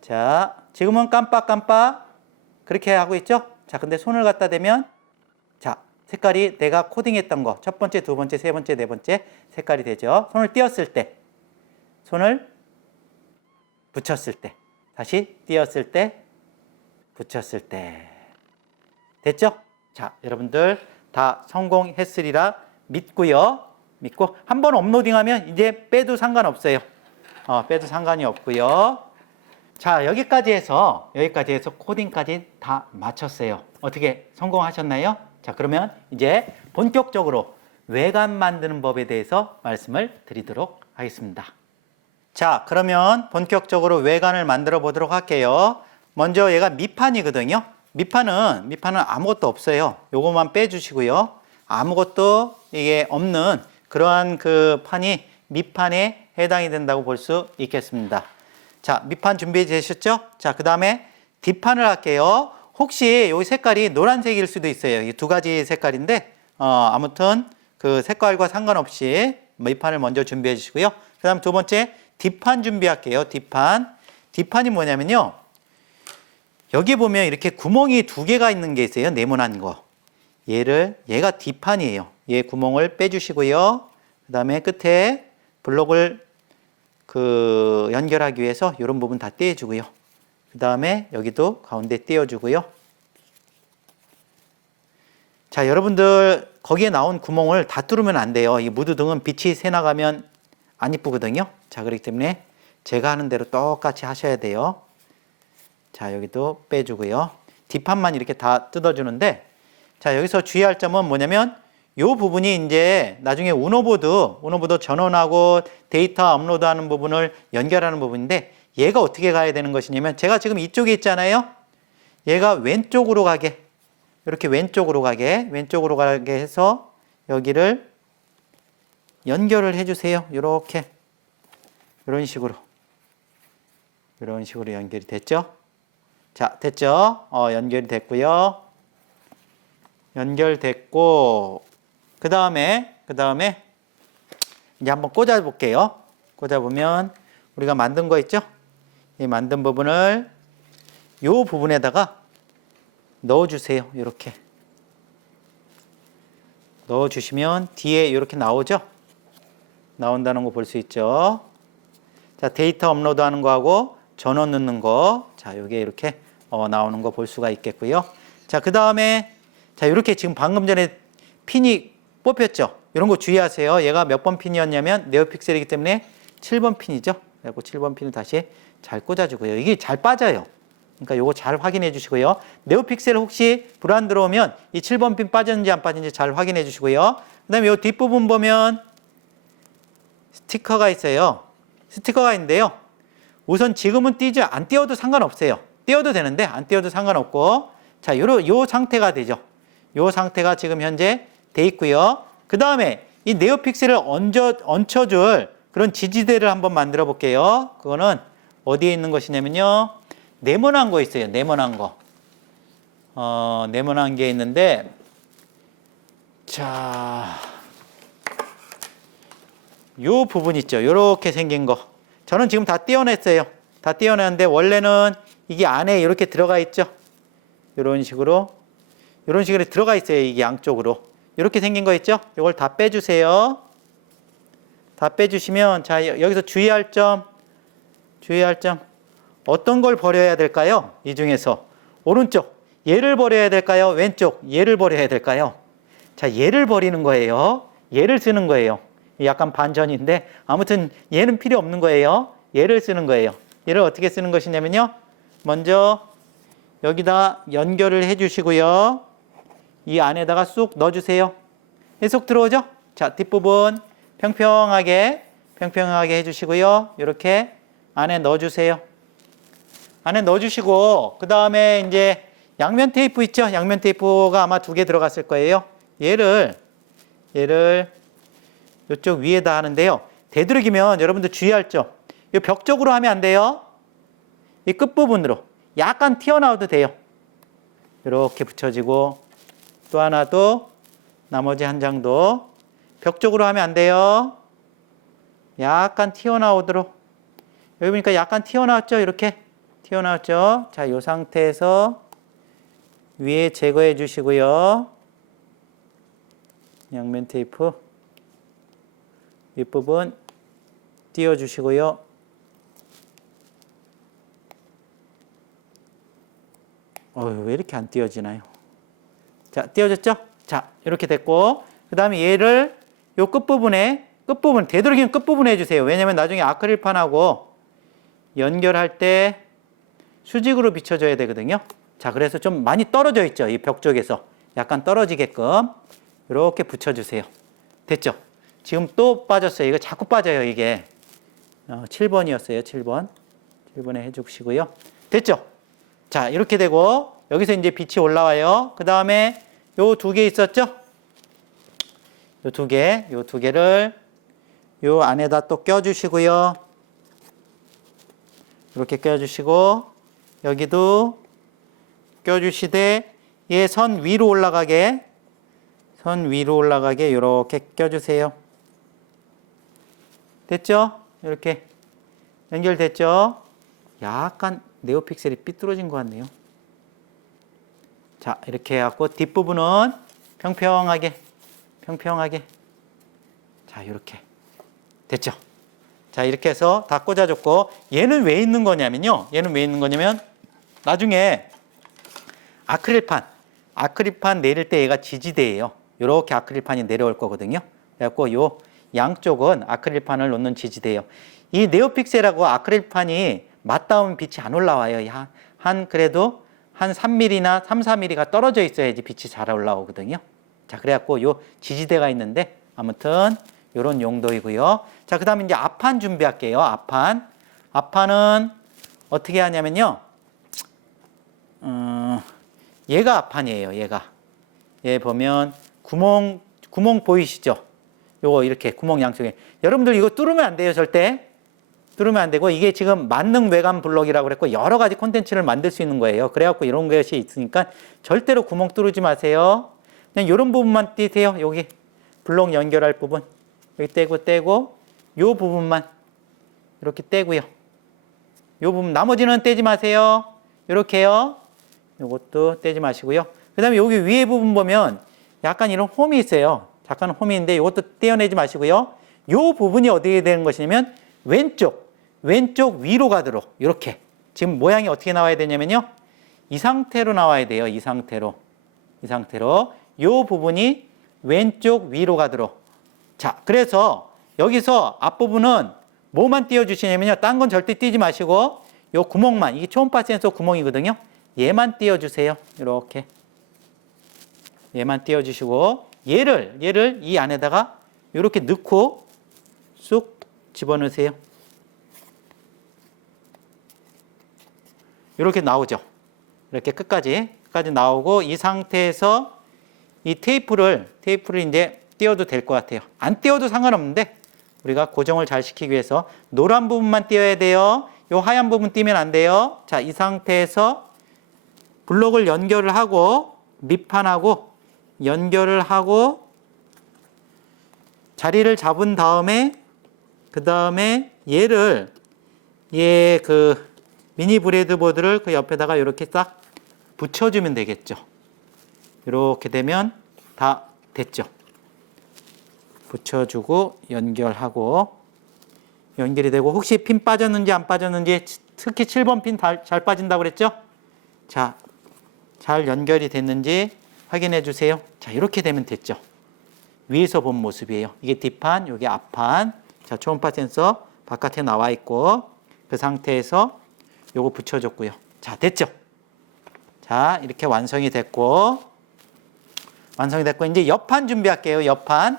자, 지금은 깜빡 그렇게 하고 있죠? 자, 근데 손을 갖다 대면 자, 색깔이 내가 코딩했던 거 첫 번째, 두 번째, 세 번째, 네 번째 색깔이 되죠. 손을 띄었을 때, 손을 붙였을 때, 다시 띄었을 때, 붙였을 때 됐죠? 자, 여러분들 다 성공했으리라 믿고요. 믿고 한번 업로딩하면 이제 빼도 상관없어요. 빼도 상관이 없고요. 자, 여기까지 해서 코딩까지 다 마쳤어요. 어떻게 성공하셨나요? 자, 그러면 이제 본격적으로 외관 만드는 법에 대해서 말씀을 드리도록 하겠습니다. 자, 그러면 본격적으로 외관을 만들어 보도록 할게요. 먼저 얘가 밑판이거든요. 밑판은 아무것도 없어요. 요것만 빼주시고요. 아무것도 이게 없는 그러한 그 판이 밑판에 해당이 된다고 볼 수 있겠습니다. 자, 밑판 준비해 주셨죠? 자, 그 다음에 뒷판을 할게요. 혹시 이 색깔이 노란색일 수도 있어요. 이 두 가지 색깔인데 아무튼 그 색깔과 상관없이 밑판을 먼저 준비해 주시고요. 그 다음 두 번째 뒷판 준비할게요. 뒷판이 뭐냐면요, 여기 보면 이렇게 구멍이 두 개가 있는 게 있어요. 네모난 거. 얘가 뒷판이에요. 얘 구멍을 빼주시고요. 그 다음에 끝에 블록을 연결하기 위해서 이런 부분 다 떼어주고요. 그 다음에 여기도 가운데 떼어주고요. 자, 여러분들 거기에 나온 구멍을 다 뚫으면 안 돼요. 이 무드등은 빛이 새나가면 안 이쁘거든요. 자, 그렇기 때문에 제가 하는 대로 똑같이 하셔야 돼요. 자, 여기도 빼주고요. 뒷판만 이렇게 다 뜯어주는데, 자, 여기서 주의할 점은 뭐냐면 이 부분이 이제 나중에 우노보드 전원하고 데이터 업로드하는 부분을 연결하는 부분인데, 얘가 어떻게 가야 되는 것이냐면, 제가 지금 이쪽에 있잖아요. 얘가 왼쪽으로 가게, 이렇게 왼쪽으로 가게 해서 여기를 연결을 해주세요. 이렇게 이런 식으로 연결이 됐죠? 자, 됐죠? 연결이 됐고요. 연결됐고, 그 다음에 이제 한번 꽂아 볼게요. 꽂아 보면 우리가 만든 거 있죠? 이 만든 부분을 이 부분에다가 넣어주세요. 이렇게 넣어주시면 뒤에 이렇게 나오죠? 나온다는 거 볼 수 있죠? 자, 데이터 업로드 하는 거하고 전원 넣는 거, 자, 요게 이렇게 나오는 거 볼 수가 있겠고요. 자, 그 다음에 자, 이렇게 지금 방금 전에 핀이 뽑혔죠? 이런 거 주의하세요. 얘가 몇 번 핀이었냐면 네오픽셀이기 때문에 7번 핀이죠. 그리고 7번 핀을 다시 잘 꽂아주고요. 이게 잘 빠져요. 그러니까 요거 잘 확인해 주시고요. 네오픽셀 혹시 불안 들어오면 이 7번 핀 빠졌는지 안 빠졌는지 잘 확인해 주시고요. 그 다음에 요 뒷부분 보면 스티커가 있어요. 스티커가 있는데요. 우선 지금은 안 띄워도 상관없어요. 띄워도 되는데 안 띄워도 상관없고, 자, 요 상태가 되죠. 요 상태가 지금 현재 돼 있고요. 그 다음에 이 네오픽셀을 얹혀줄 그런 지지대를 한번 만들어 볼게요. 그거는 어디에 있는 것이냐면요, 네모난 거 있어요. 네모난 거. 네모난 게 있는데, 자, 요 부분 있죠. 요렇게 생긴 거. 저는 지금 다 떼어냈어요. 다 떼어냈는데 원래는 이게 안에 이렇게 들어가 있죠. 이런 식으로 들어가 있어요. 이게 양쪽으로 이렇게 생긴 거 있죠. 이걸 다 빼주세요. 다 빼주시면, 자, 여기서 주의할 점 어떤 걸 버려야 될까요? 이 중에서 오른쪽 얘를 버려야 될까요? 왼쪽 얘를 버려야 될까요? 자, 얘를 버리는 거예요. 얘를 쓰는 거예요. 약간 반전인데 아무튼 얘는 필요 없는 거예요. 얘를 쓰는 거예요. 얘를 어떻게 쓰는 것이냐면요, 먼저 여기다 연결을 해 주시고요. 이 안에다가 쑥 넣어주세요. 쏙 들어오죠? 자, 뒷부분 평평하게 해주시고요. 이렇게 안에 넣어주세요. 안에 넣어주시고, 그 다음에 이제 양면 테이프 있죠? 양면 테이프가 아마 2개 들어갔을 거예요. 얘를 이쪽 위에다 하는데요. 되도록이면 여러분들 주의할 점, 이 벽 쪽으로 하면 안 돼요. 이 끝부분으로 약간 튀어나와도 돼요. 이렇게 붙여지고, 또 하나도 나머지 한 장도 벽 쪽으로 하면 안 돼요. 약간 튀어나오도록. 여기 보니까 약간 튀어나왔죠? 이렇게 튀어나왔죠? 자, 이 상태에서 위에 제거해 주시고요. 양면 테이프 윗부분 띄워 주시고요. 왜 이렇게 안 띄워지나요? 자, 띄워졌죠? 자, 이렇게 됐고, 그 다음에 얘를 요 끝부분, 되도록이면 끝부분에 해주세요. 왜냐면 나중에 아크릴판하고 연결할 때 수직으로 비춰줘야 되거든요. 자, 그래서 좀 많이 떨어져 있죠. 이 벽 쪽에서. 약간 떨어지게끔 이렇게 붙여주세요. 됐죠? 지금 또 빠졌어요. 이거 자꾸 빠져요, 이게. 7번이었어요, 7번. 7번에 해주시고요. 됐죠? 자, 이렇게 되고, 여기서 이제 빛이 올라와요. 그 다음에 요 두 개 있었죠? 요 두 개를 요 안에다 또 껴주시고요. 이렇게 껴주시고, 여기도 껴주시되, 얘 선 위로 올라가게 이렇게 껴주세요. 됐죠? 이렇게 연결됐죠? 약간 네오픽셀이 삐뚤어진 것 같네요. 자, 이렇게 해갖고 뒷부분은 평평하게. 자, 이렇게 됐죠? 자, 이렇게 해서 다 꽂아줬고, 얘는 왜 있는 거냐면요. 나중에 아크릴판 내릴 때 얘가 지지대예요. 이렇게 아크릴판이 내려올 거거든요. 그래갖고 요 양쪽은 아크릴판을 놓는 지지대예요. 이 네오픽셀하고 아크릴판이 맞닿으면 빛이 안 올라와요. 그래도 한 3mm나 3, 4mm가 떨어져 있어야지 빛이 잘 올라오거든요. 자, 그래갖고 요 지지대가 있는데 아무튼 요런 용도이고요. 자, 그 다음에 이제 앞판 준비할게요. 앞판은 어떻게 하냐면요. 얘가 앞판이에요. 얘 보면 구멍 보이시죠? 요거 이렇게 구멍 양쪽에. 여러분들 이거 뚫으면 안 돼요. 절대. 뚫으면 안 되고, 이게 지금 만능 외관 블록이라고 그랬고 여러 가지 콘텐츠를 만들 수 있는 거예요. 그래갖고 이런 것이 있으니까 절대로 구멍 뚫지 마세요. 그냥 이런 부분만 띄세요. 여기 블록 연결할 부분. 여기 떼고 요 부분만 이렇게 떼고요. 요 부분 나머지는 떼지 마세요. 이렇게요. 요것도 떼지 마시고요. 그 다음에 여기 위에 부분 보면 약간 이런 홈이 있어요. 잠깐 홈인데 이것도 떼어내지 마시고요. 요 부분이 어디에 되는 것이냐면 왼쪽 위로 가도록 이렇게. 지금 모양이 어떻게 나와야 되냐면요. 이 상태로 나와야 돼요. 이 상태로. 요 부분이 왼쪽 위로 가도록. 자, 그래서 여기서 앞부분은 뭐만 띄워주시냐면요. 딴 건 절대 띄지 마시고 요 구멍만, 이게 초음파 센서 구멍이거든요. 얘만 띄워주세요. 이렇게. 얘만 띄워주시고 얘를 이 안에다가 이렇게 넣고 쑥 집어넣으세요. 이렇게 나오죠. 이렇게 끝까지 나오고, 이 상태에서 이 테이프를 이제 띄워도 될 것 같아요. 안 띄워도 상관없는데 우리가 고정을 잘 시키기 위해서 노란 부분만 띄워야 돼요. 요 하얀 부분 띄면 안 돼요. 자, 이 상태에서 블록을 연결을 하고 밑판하고 연결을 하고 자리를 잡은 다음에 그 다음에 얘 그 미니 브레드보드를 그 옆에다가 이렇게 싹 붙여주면 되겠죠. 이렇게 되면 다 됐죠. 붙여주고 연결하고 연결이 되고, 혹시 핀 빠졌는지 안 빠졌는지, 특히 7번 핀 잘 빠진다고 그랬죠? 자, 잘 연결이 됐는지 확인해 주세요. 자, 이렇게 되면 됐죠. 위에서 본 모습이에요. 이게 뒷판, 이게 앞판. 자, 초음파 센서 바깥에 나와 있고, 그 상태에서 요거 붙여줬고요. 자, 됐죠? 자, 이렇게 완성이 됐고, 이제 옆판 준비할게요. 옆판은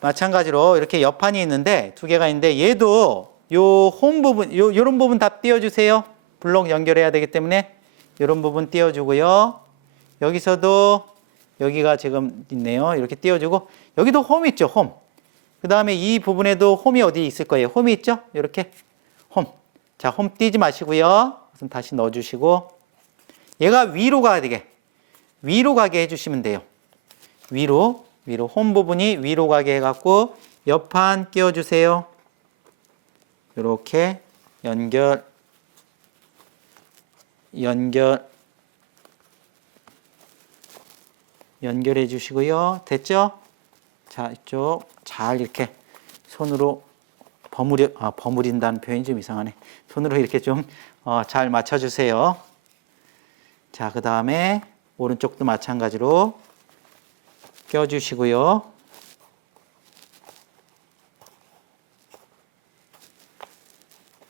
마찬가지로 이렇게 옆판이 있는데 두 개가 있는데, 얘도 요 홈 부분, 요런 부분 다 띄워주세요. 블록 연결해야 되기 때문에 요런 부분 띄워주고요. 여기서도 여기가 지금 있네요. 이렇게 띄워주고, 여기도 홈 있죠, 홈. 그 다음에 이 부분에도 홈이 어디 있을 거예요. 홈이 있죠? 이렇게 홈. 자, 홈 띄지 마시고요. 우선 다시 넣어주시고, 얘가 위로 가게 해주시면 돼요. 위로 홈 부분이 위로 가게 해갖고 옆판 끼워주세요. 이렇게 연결해 주시고요. 됐죠? 자, 이쪽 잘 이렇게 손으로 버무린다는 표현이 좀 이상하네. 손으로 이렇게 좀 잘 맞춰주세요. 자, 그 다음에 오른쪽도 마찬가지로 껴주시고요.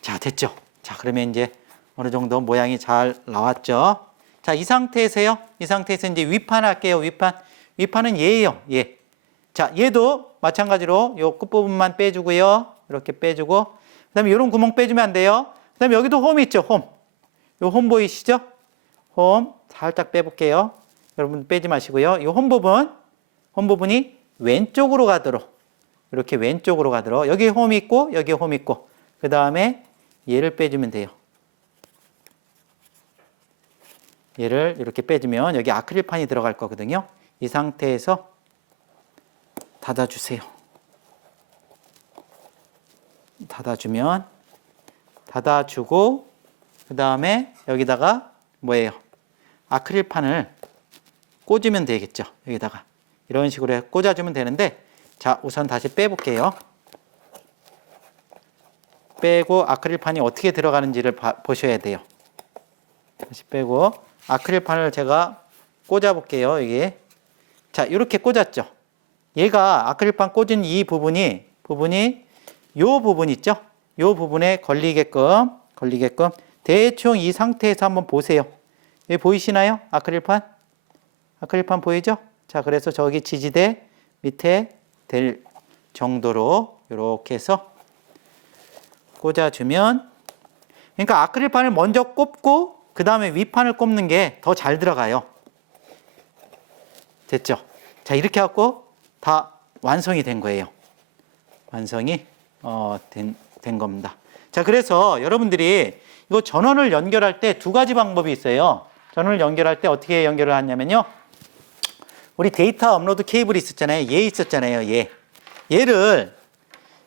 자, 됐죠? 자, 그러면 이제 어느 정도 모양이 잘 나왔죠? 자, 이 상태에서요. 이 상태에서 이제 위판 할게요. 위판은 얘예요. 얘. 자, 얘도 마찬가지로 요 끝부분만 빼주고요. 이렇게 빼주고, 그다음에 이런 구멍 빼주면 안 돼요. 그다음에 여기도 홈 있죠. 홈. 요 홈 보이시죠? 홈 살짝 빼볼게요. 여러분 빼지 마시고요. 이 홈 부분이 왼쪽으로 가도록, 이렇게 왼쪽으로 가도록, 여기 홈 있고 여기 홈 있고, 그 다음에 얘를 빼주면 돼요. 얘를 이렇게 빼주면 여기 아크릴판이 들어갈 거거든요. 이 상태에서 닫아주세요. 닫아주면, 닫아주고, 그 다음에 여기다가 뭐예요? 아크릴판을 꽂으면 되겠죠. 여기다가 이런 식으로 꽂아주면 되는데, 자, 우선 다시 빼볼게요. 빼고 아크릴판이 어떻게 들어가는지를 보셔야 돼요. 다시 빼고 아크릴판을 제가 꽂아볼게요. 여기. 자, 이렇게 꽂았죠. 얘가 아크릴판 꽂은 이 부분이 요 부분 있죠? 요 부분에 걸리게끔 대충 이 상태에서 한번 보세요. 여기 보이시나요? 아크릴판 보이죠? 자, 그래서 저기 지지대 밑에 될 정도로 이렇게 해서 꽂아주면, 그러니까 아크릴판을 먼저 꼽고 그 다음에 윗판을 꼽는 게 더 잘 들어가요. 됐죠? 자, 이렇게 하고 다 완성이 된 거예요. 완성이 된 겁니다. 자, 그래서 여러분들이 이거 전원을 연결할 때 두 가지 방법이 있어요. 전원을 연결할 때 어떻게 연결을 하냐면요. 우리 데이터 업로드 케이블이 있었잖아요. 얘 있었잖아요. 얘를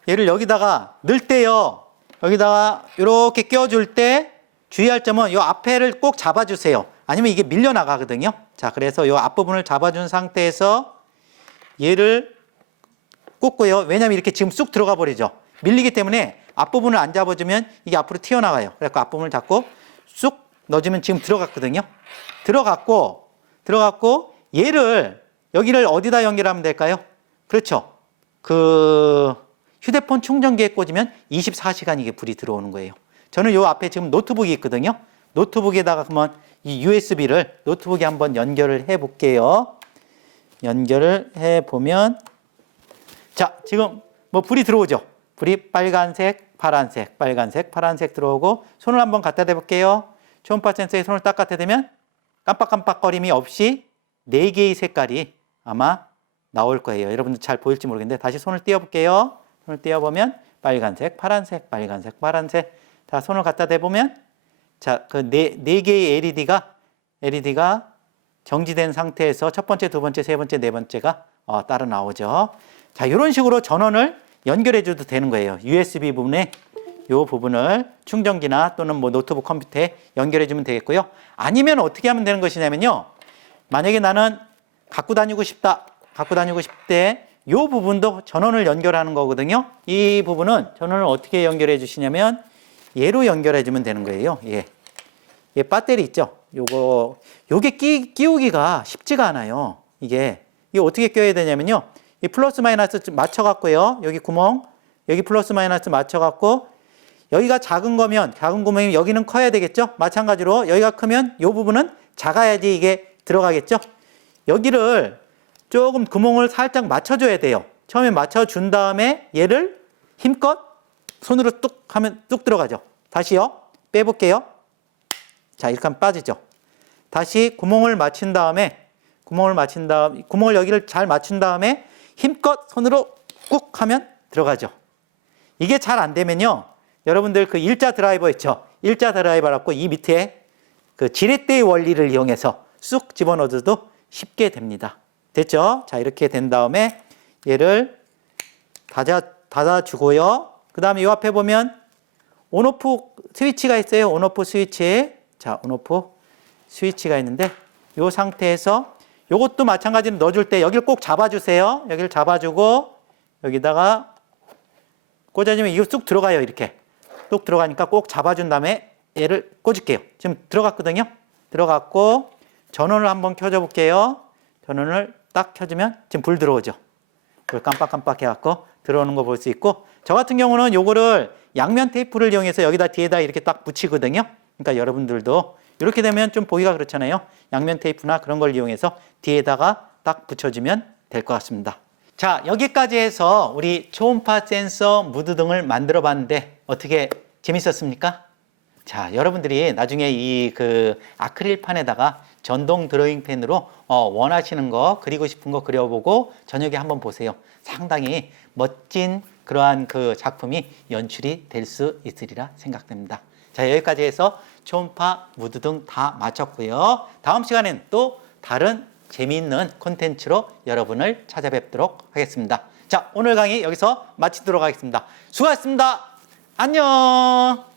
여기다가 넣을 때요. 여기다가 이렇게 껴줄 때 주의할 점은 이 앞에를 꼭 잡아주세요. 아니면 이게 밀려나가거든요. 자, 그래서 이 앞부분을 잡아준 상태에서 얘를 꽂고요. 왜냐하면 이렇게 지금 쑥 들어가 버리죠. 밀리기 때문에 앞부분을 안 잡아주면 이게 앞으로 튀어나가요. 그래서 앞부분을 잡고 쑥 넣어주면 지금 들어갔거든요. 들어갔고 얘를 여기를 어디다 연결하면 될까요? 그렇죠. 그 휴대폰 충전기에 꽂으면 24시간 이게 불이 들어오는 거예요. 저는 요 앞에 지금 노트북이 있거든요. 노트북에다가 한번 이 USB를 노트북에 한번 연결을 해 볼게요. 연결을 해 보면, 자, 지금 뭐 불이 들어오죠. 불이 빨간색, 파란색 들어오고, 손을 한번 갖다 대 볼게요. 초음파 센서에 손을 딱 갖다 대면 깜빡깜빡거림이 없이 4개의 색깔이 아마 나올 거예요. 여러분들 잘 보일지 모르겠는데 다시 손을 띄워 볼게요. 손을 띄워 보면 빨간색, 파란색. 자, 손을 갖다 대보면, 자, 그 네 개의 LED가 정지된 상태에서 첫 번째, 두 번째, 세 번째, 네 번째가 따라 나오죠. 자, 이런 식으로 전원을 연결해 줘도 되는 거예요. USB 부분에 이 부분을 충전기나 또는 뭐 노트북 컴퓨터에 연결해 주면 되겠고요. 아니면 어떻게 하면 되는 것이냐면요. 만약에 나는 갖고 다니고 싶대. 이 부분도 전원을 연결하는 거거든요. 이 부분은 전원을 어떻게 연결해 주시냐면 얘로 연결해 주면 되는 거예요. 얘 배터리 있죠? 요게 끼우기가 쉽지가 않아요. 이게 어떻게 껴야 되냐면요. 이 플러스 마이너스 맞춰 갖고요. 여기 구멍, 여기 플러스 마이너스 맞춰 갖고, 여기가 작은 구멍이면 여기는 커야 되겠죠? 마찬가지로 여기가 크면 이 부분은 작아야지 이게 들어가겠죠? 여기를 조금 구멍을 살짝 맞춰줘야 돼요. 처음에 맞춰준 다음에 얘를 힘껏 손으로 뚝 하면 뚝 들어가죠. 다시요. 빼볼게요. 자, 이렇게 하면 빠지죠. 다시 구멍을 여기를 잘 맞춘 다음에 힘껏 손으로 꾹 하면 들어가죠. 이게 잘 안 되면요. 여러분들 그 일자 드라이버 있죠? 일자 드라이버 갖고 이 밑에 그 지렛대의 원리를 이용해서 쑥 집어넣어도 쉽게 됩니다. 됐죠? 자, 이렇게 된 다음에 얘를 닫아주고요. 그 다음에 이 앞에 보면 온오프 스위치가 있어요. 온오프 스위치. 자, 온오프 스위치가 있는데 이 상태에서 이것도 마찬가지로 넣어줄 때 여기를 꼭 잡아주세요. 여기를 잡아주고 여기다가 꽂아주면 이거 쑥 들어가요. 이렇게 쑥 들어가니까 꼭 잡아준 다음에 얘를 꽂을게요. 지금 들어갔거든요. 들어갔고 전원을 한번 켜줘 볼게요. 전원을 딱 켜주면 지금 불 들어오죠. 불 깜빡깜빡 해갖고 들어오는 거 볼 수 있고, 저 같은 경우는 요거를 양면 테이프를 이용해서 여기다 뒤에다 이렇게 딱 붙이거든요. 그러니까 여러분들도 이렇게 되면 좀 보기가 그렇잖아요. 양면 테이프나 그런 걸 이용해서 뒤에다가 딱 붙여주면 될 것 같습니다. 자, 여기까지 해서 우리 초음파 센서 무드등을 만들어 봤는데 어떻게 재밌었습니까? 자, 여러분들이 나중에 이 아크릴판에다가 전동 드로잉 펜으로 원하시는 거, 그리고 싶은 거 그려보고 저녁에 한번 보세요. 상당히 멋진 그러한 작품이 연출이 될 수 있으리라 생각됩니다. 자, 여기까지 해서 초음파 무드등 다 마쳤고요. 다음 시간엔 또 다른 재미있는 콘텐츠로 여러분을 찾아뵙도록 하겠습니다. 자, 오늘 강의 여기서 마치도록 하겠습니다. 수고하셨습니다. 안녕.